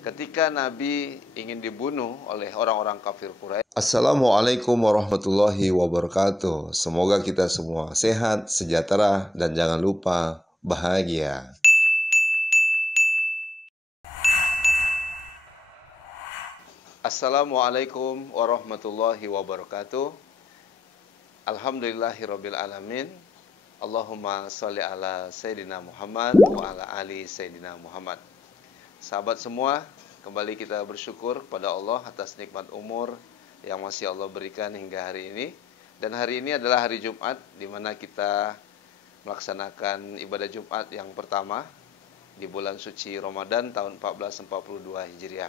ketika Nabi ingin dibunuh oleh orang-orang kafir Quraisy. Assalamualaikum warahmatullahi wabarakatuh. Semoga kita semua sehat, sejahtera, dan jangan lupa bahagia. Assalamualaikum warahmatullahi wabarakatuh. Alhamdulillahirabbil alamin. Allahumma sholli ala Sayyidina Muhammad wa ala ali Sayyidina Muhammad. Sahabat semua, kembali kita bersyukur kepada Allah atas nikmat umur yang masih Allah berikan hingga hari ini. Dan hari ini adalah hari Jumat, di mana kita melaksanakan ibadah Jumat yang pertama di bulan suci Ramadan tahun 1442 Hijriah.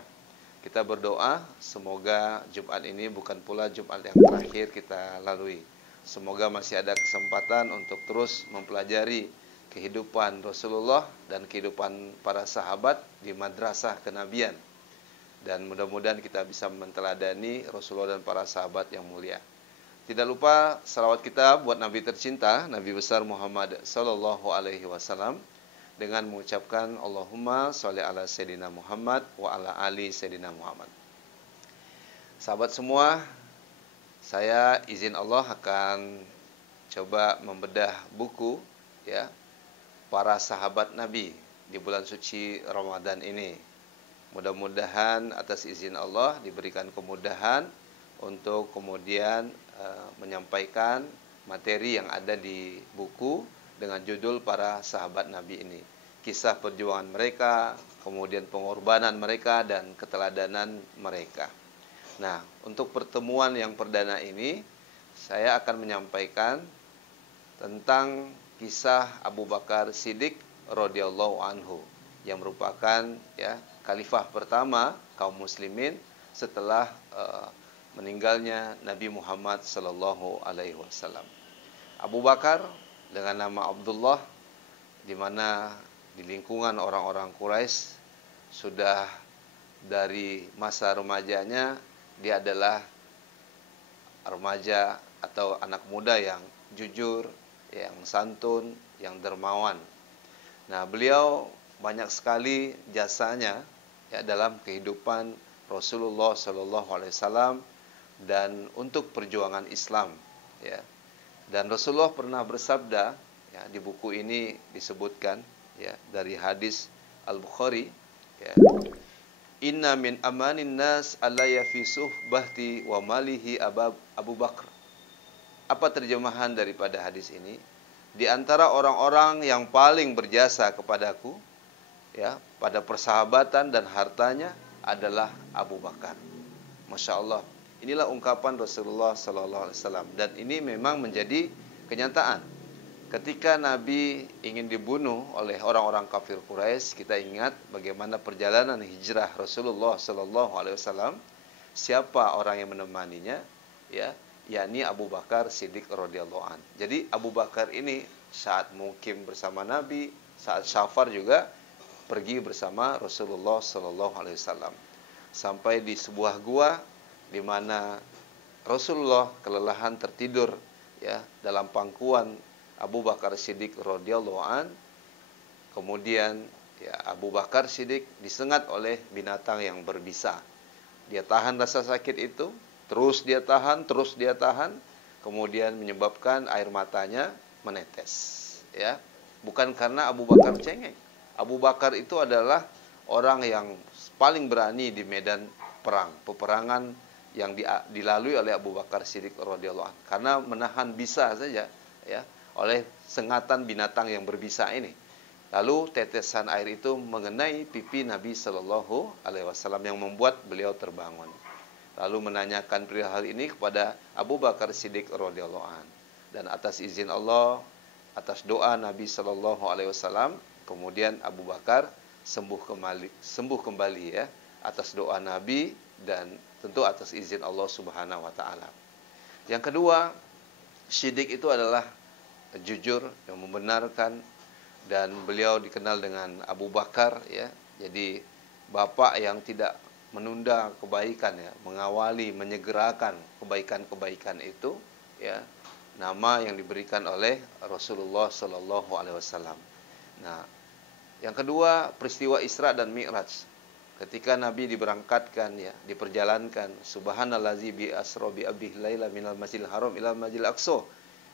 Kita berdoa semoga Jumat ini bukan pula Jumat yang terakhir kita lalui. Semoga masih ada kesempatan untuk terus mempelajari kehidupan Rasulullah dan kehidupan para sahabat di madrasah kenabian. Dan mudah-mudahan kita bisa menteladani Rasulullah dan para sahabat yang mulia. Tidak lupa salawat kita buat Nabi tercinta, Nabi besar Muhammad sallallahu alaihi wasallam, dengan mengucapkan Allahumma sholli ala Sayyidina Muhammad wa ala ali Sayyidina Muhammad. Sahabat semua, saya izin Allah akan coba membedah buku ya para sahabat Nabi di bulan suci Ramadan ini. Mudah-mudahan atas izin Allah diberikan kemudahan untuk kemudian menyampaikan materi yang ada di buku dengan judul para sahabat Nabi ini. Kisah perjuangan mereka, kemudian pengorbanan mereka dan keteladanan mereka. Nah, untuk pertemuan yang perdana ini saya akan menyampaikan tentang kisah Abu Bakar Siddiq radhiyallahu anhu yang merupakan ya khalifah pertama kaum muslimin setelah meninggalnya Nabi Muhammad sallallahu alaihi wasallam. Abu Bakar dengan nama Abdullah, di mana di lingkungan orang-orang Quraisy sudah dari masa remajanya dia adalah remaja atau anak muda yang jujur, yang santun, yang dermawan. Nah, beliau banyak sekali jasanya ya dalam kehidupan Rasulullah Shallallahu Alaihi Wasallam dan untuk perjuangan Islam. Ya. Dan Rasulullah pernah bersabda, ya, di buku ini disebutkan ya dari hadis Al-Bukhari, ya, Inna min amanin nas alla yafi suhbati wa malihi Abu Bakar. Apa terjemahan daripada hadis ini? Di antara orang-orang yang paling berjasa kepadaku ya pada persahabatan dan hartanya adalah Abu Bakar. Masya Allah. Inilah ungkapan Rasulullah Sallallahu Alaihi Wasallam dan ini memang menjadi kenyataan. Ketika Nabi ingin dibunuh oleh orang-orang kafir Quraisy, kita ingat bagaimana perjalanan hijrah Rasulullah Sallallahu Alaihi Wasallam. Siapa orang yang menemaninya? Ya, yakni Abu Bakar Siddiq radhiyallahu an. Jadi Abu Bakar ini saat mukim bersama Nabi, saat syafar juga pergi bersama Rasulullah Sallallahu Alaihi Wasallam. Sampai di sebuah gua di mana Rasulullah kelelahan tertidur ya dalam pangkuan Abu Bakar Siddiq radhiyallahu an. Kemudian ya Abu Bakar Siddiq disengat oleh binatang yang berbisa. Dia tahan rasa sakit itu, terus dia tahan, kemudian menyebabkan air matanya menetes ya. Bukan karena Abu Bakar cengeng. Abu Bakar itu adalah orang yang paling berani di medan perang, peperangan yang dilalui oleh Abu Bakar Siddiq radhiyallahu anhu karena menahan bisa saja ya oleh sengatan binatang yang berbisa ini. Lalu tetesan air itu mengenai pipi Nabi Shallallahu Alaihi Wasallam yang membuat beliau terbangun. Lalu menanyakan perihal hal ini kepada Abu Bakar Siddiq radhiyallahu anhu dan atas izin Allah, atas doa Nabi Shallallahu Alaihi Wasallam, kemudian Abu Bakar sembuh kembali ya atas doa Nabi dan tentu atas izin Allah Subhanahu wa taala. Yang kedua, Siddiq itu adalah jujur, yang membenarkan, dan beliau dikenal dengan Abu Bakar ya. Jadi bapak yang tidak menunda kebaikan ya, mengawali, menyegerakan kebaikan-kebaikan itu ya. Nama yang diberikan oleh Rasulullah Sallallahu Alaihi Wasallam. Nah, yang kedua peristiwa Isra dan Mi'raj. ketika Nabi diberangkatkan ya, diperjalankan, subhanallazi bi asra bi abdihi laila minal masjidil haram ilal masjidil aqsa.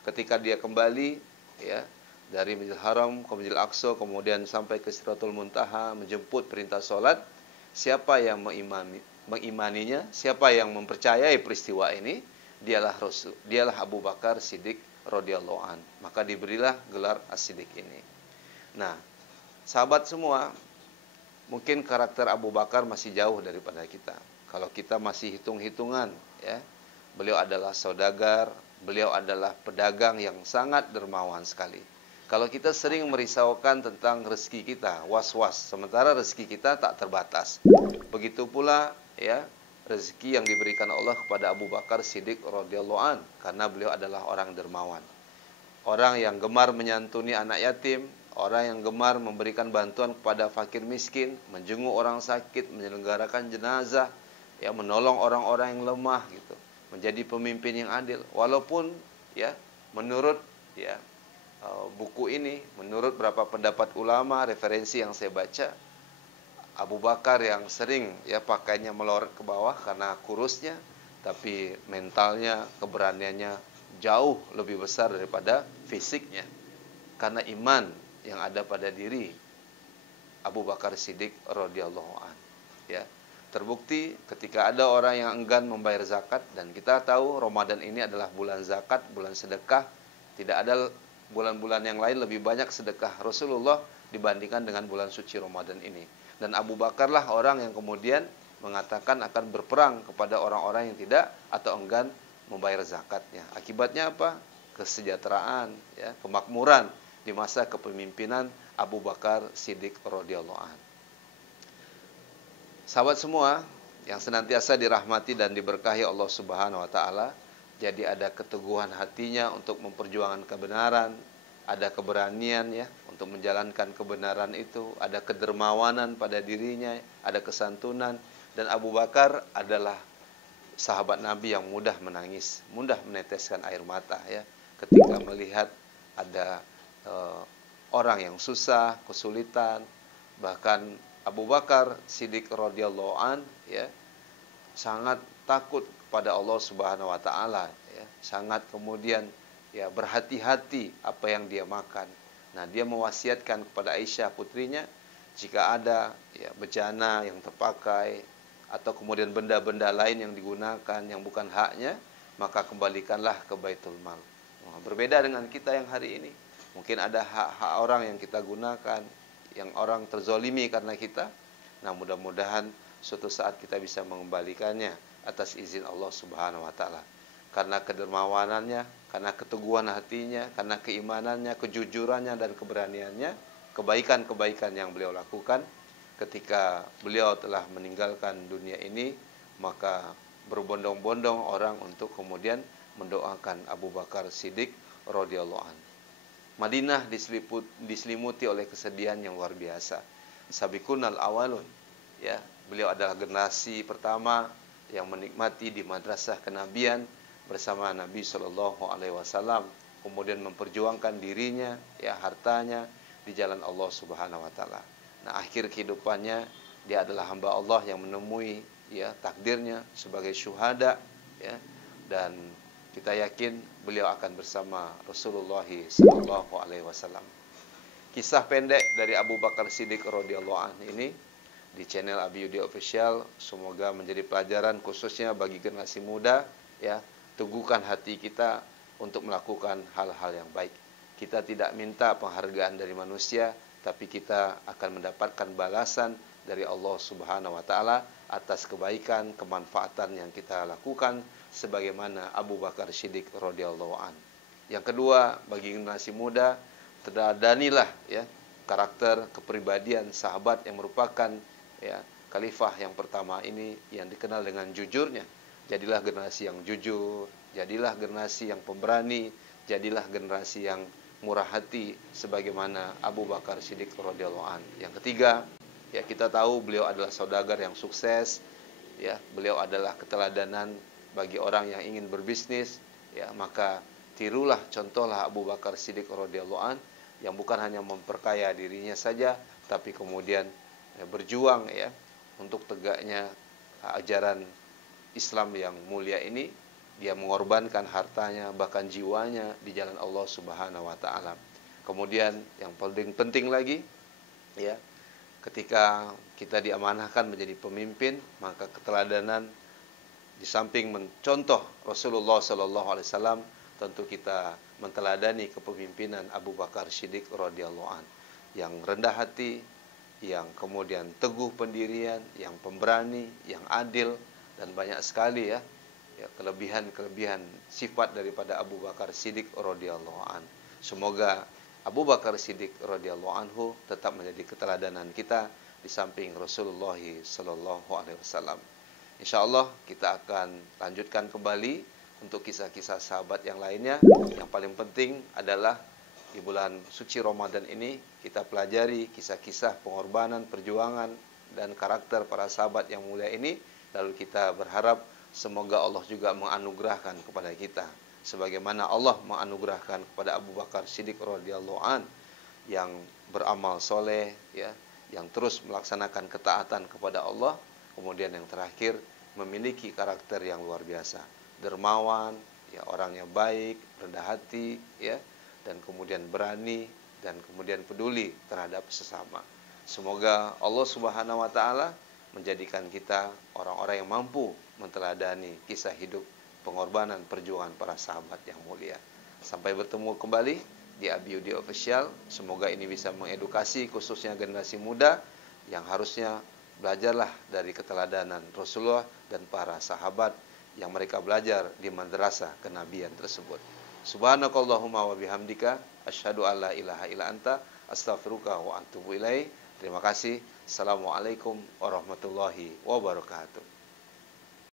Ketika dia kembali ya dari Masjidil Haram ke Masjidil Aqsa, kemudian sampai ke Sidratul Muntaha menjemput perintah salat, siapa yang mengimaninya, siapa yang mempercayai peristiwa ini, dialah Abu Bakar Siddiq radhiyallahu an. Maka diberilah gelar As-Siddiq ini. Nah, sahabat semua, mungkin karakter Abu Bakar masih jauh daripada kita. Kalau kita masih hitung-hitungan, ya, beliau adalah saudagar, beliau adalah pedagang yang sangat dermawan sekali. Kalau kita sering merisaukan tentang rezeki kita, was-was, sementara rezeki kita tak terbatas. Begitu pula, ya, rezeki yang diberikan Allah kepada Abu Bakar Siddiq radhiyallahu an, karena beliau adalah orang dermawan. Orang yang gemar menyantuni anak yatim, orang yang gemar memberikan bantuan kepada fakir miskin, menjenguk orang sakit, menyelenggarakan jenazah, ya, menolong orang-orang yang lemah gitu. Menjadi pemimpin yang adil. Walaupun ya menurut ya buku ini, menurut beberapa pendapat ulama, referensi yang saya baca, Abu Bakar yang sering ya pakainya melorot ke bawah karena kurusnya, tapi mentalnya, keberaniannya jauh lebih besar daripada fisiknya. Karena iman yang ada pada diri Abu Bakar Siddiq radhiyallahu an. Ya. Terbukti ketika ada orang yang enggan membayar zakat, dan kita tahu Ramadan ini adalah bulan zakat, bulan sedekah. Tidak ada bulan-bulan yang lain lebih banyak sedekah Rasulullah dibandingkan dengan bulan suci Ramadan ini. Dan Abu Bakarlah orang yang kemudian mengatakan akan berperang kepada orang-orang yang tidak atau enggan membayar zakatnya. Akibatnya apa? Kesejahteraan, ya, kemakmuran di masa kepemimpinan Abu Bakar Siddiq radhiyallahu an. Sahabat semua yang senantiasa dirahmati dan diberkahi Allah Subhanahu wa taala, jadi ada keteguhan hatinya untuk memperjuangkan kebenaran, ada keberanian ya untuk menjalankan kebenaran itu, ada kedermawanan pada dirinya, ada kesantunan, dan Abu Bakar adalah sahabat Nabi yang mudah menangis, mudah meneteskan air mata ya ketika melihat ada orang yang susah, kesulitan. Bahkan Abu Bakar Siddiq radhiyallahu an ya sangat takut kepada Allah Subhanahu wa taala ya, sangat kemudian ya berhati-hati apa yang dia makan. Nah, dia mewasiatkan kepada Aisyah putrinya, jika ada ya bejana yang terpakai atau kemudian benda-benda lain yang digunakan yang bukan haknya, maka kembalikanlah ke Baitul Mal. Nah, berbeda dengan kita yang hari ini. Mungkin ada hak-hak orang yang kita gunakan, yang orang terzolimi karena kita. Nah, mudah-mudahan suatu saat kita bisa mengembalikannya atas izin Allah Subhanahu wa taala. Karena kedermawanannya, karena keteguhan hatinya, karena keimanannya, kejujurannya dan keberaniannya, kebaikan-kebaikan yang beliau lakukan ketika beliau telah meninggalkan dunia ini, maka berbondong-bondong orang untuk kemudian mendoakan Abu Bakar Siddiq radhiyallahu anhu. Madinah diselimuti oleh kesedihan yang luar biasa. Sabiqunal awalun, ya, beliau adalah generasi pertama yang menikmati di madrasah kenabian bersama Nabi Shallallahu Alaihi Wasallam, kemudian memperjuangkan dirinya, ya, hartanya di jalan Allah Subhanahu Wa Taala. Nah, akhir kehidupannya dia adalah hamba Allah yang menemui ya takdirnya sebagai syuhada, ya, dan kita yakin beliau akan bersama Rasulullah Sallallahu Alaihi Wasallam. Kisah pendek dari Abu Bakar Siddiq radhiyallahu anhu ini di channel Abi Yudi Official, semoga menjadi pelajaran khususnya bagi generasi muda, ya, teguhkan hati kita untuk melakukan hal-hal yang baik. Kita tidak minta penghargaan dari manusia, tapi kita akan mendapatkan balasan dari Allah Subhanahu wa taala atas kebaikan, kemanfaatan yang kita lakukan sebagaimana Abu Bakar Siddiq radhiyallahu an. Yang kedua, bagi generasi muda, teladanilah ya karakter kepribadian sahabat yang merupakan ya khalifah yang pertama ini yang dikenal dengan jujurnya. Jadilah generasi yang jujur, jadilah generasi yang pemberani, jadilah generasi yang murah hati sebagaimana Abu Bakar Siddiq radhiyallahu an. Yang ketiga, ya kita tahu beliau adalah saudagar yang sukses, ya, beliau adalah keteladanan bagi orang yang ingin berbisnis, ya, maka tirulah, contohlah Abu Bakar Siddiq radhiyallahu an yang bukan hanya memperkaya dirinya saja, tapi kemudian ya, berjuang ya untuk tegaknya ajaran Islam yang mulia ini, dia mengorbankan hartanya bahkan jiwanya di jalan Allah Subhanahu wa taala. Kemudian yang paling penting lagi, ya, ketika kita diamanahkan menjadi pemimpin, maka keteladanan di samping mencontoh Rasulullah sallallahu alaihi wasallam, tentu kita menteladani kepemimpinan Abu Bakar Siddiq radhiyallahu an, yang rendah hati, yang kemudian teguh pendirian, yang pemberani, yang adil, dan banyak sekali ya kelebihan-kelebihan sifat daripada Abu Bakar Siddiq radhiyallahu an. Semoga Abu Bakar Siddiq radhiyallahu anhu tetap menjadi keteladanan kita di samping Rasulullah sallallahu alaihi wasallam. Insyaallah kita akan lanjutkan kembali untuk kisah-kisah sahabat yang lainnya. Yang paling penting adalah di bulan suci Ramadan ini kita pelajari kisah-kisah pengorbanan, perjuangan, dan karakter para sahabat yang mulia ini. Lalu kita berharap semoga Allah juga menganugerahkan kepada kita sebagaimana Allah menganugerahkan kepada Abu Bakar Siddiq radhiyallahu an yang beramal soleh, ya, yang terus melaksanakan ketaatan kepada Allah. Kemudian yang terakhir, memiliki karakter yang luar biasa, dermawan, ya, orangnya baik, rendah hati, ya, dan kemudian berani, dan kemudian peduli terhadap sesama. Semoga Allah Subhanahu wa taala menjadikan kita orang-orang yang mampu menteladani kisah hidup pengorbanan perjuangan para sahabat yang mulia. Sampai bertemu kembali di AbiUD Official. Semoga ini bisa mengedukasi khususnya generasi muda yang harusnya belajarlah dari keteladanan Rasulullah dan para sahabat yang mereka belajar di madrasah kenabian tersebut. Subhanakallahumma wa bihamdika asyhadu an la ilaha illa anta astaghfiruka wa atubu ilaik. Terima kasih. Assalamualaikum warahmatullahi wabarakatuh.